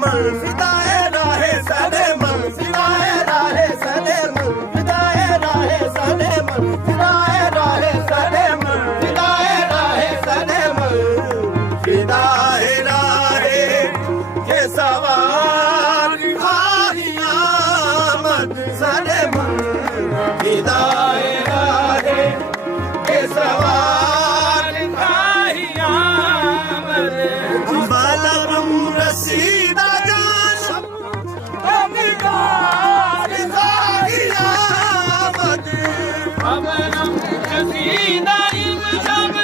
मन फिदाए राहे सने मन फिदाए राहे सने मन फिदाए राहे सने मन फिदाए राहे सने मन फिदाए राहे सने मन फिदाए राहे के सवार खाहियां मत सने मन फिदाए राहे के सवार खाहियां मत बालम रसीदा जान अमिकार खाहियां मत बालम रसीदा इमजब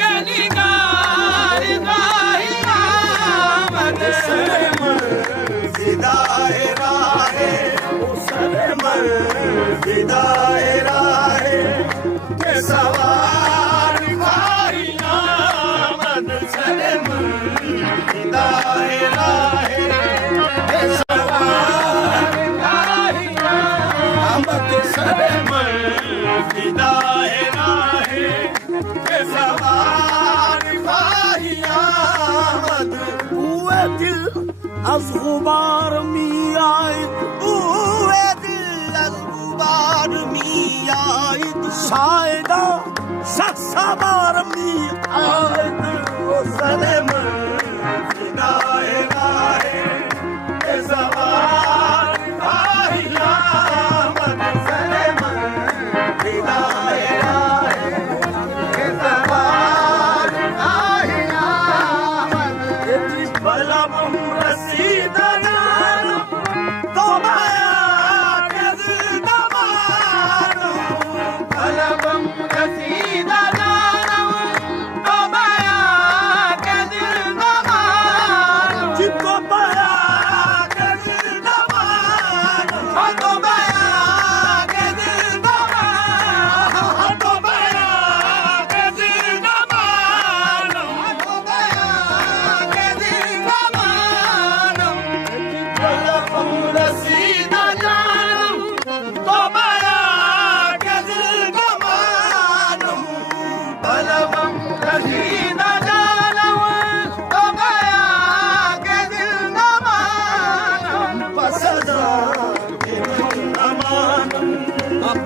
कनिकार खाहियां मत फिदाए राहे सलमन फिदाए राहे के सवार खाहियां मत सलमन फिदाए राहे के सवार खाहियां मत सलमन फिदाए राहे के सवार खाहियां मत हुए दिल az gubar mi ait huve dil az gubar mi ait şayda şahsabar mi ait o salem fidae rahe e zavar ahiyan salem fidae rahe e zavar ahiyan balam रसीदा जान तो माया के जिंदा मानो कलबम रसीदा जान तो माया के जिंदा मानो जिको माया के जिंदा मानो तो माया के जिंदा मानो तो माया के जिंदा मानो तो माया के जिंदा मानो रसीदा जानम तो माया के जिंदा मानम बलबम रसीदा जानम तो माया के जिंदा मानम पसदा के जिंदा मानम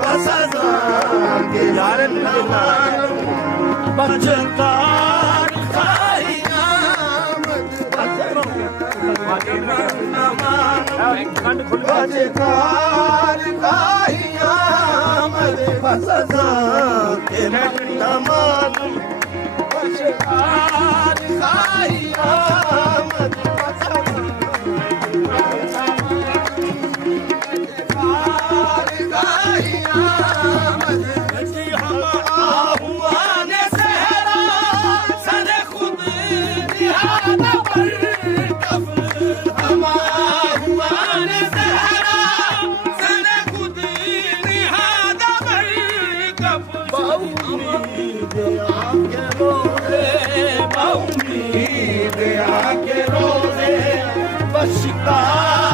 पसदा के यार मानम बचकार खाहियां मत बचकार खाहियां मत पसदा के मानम बचकार खाहियां मत पसदा बचकार खाहियां मत हम हुआ ने सहरा सरे खुद निहाना पर कफ हमा हुआ ने सहरा सरे खुद निहाना पर कफ उम्मीद आके रोले उम्मीद आके रोले बस शिकार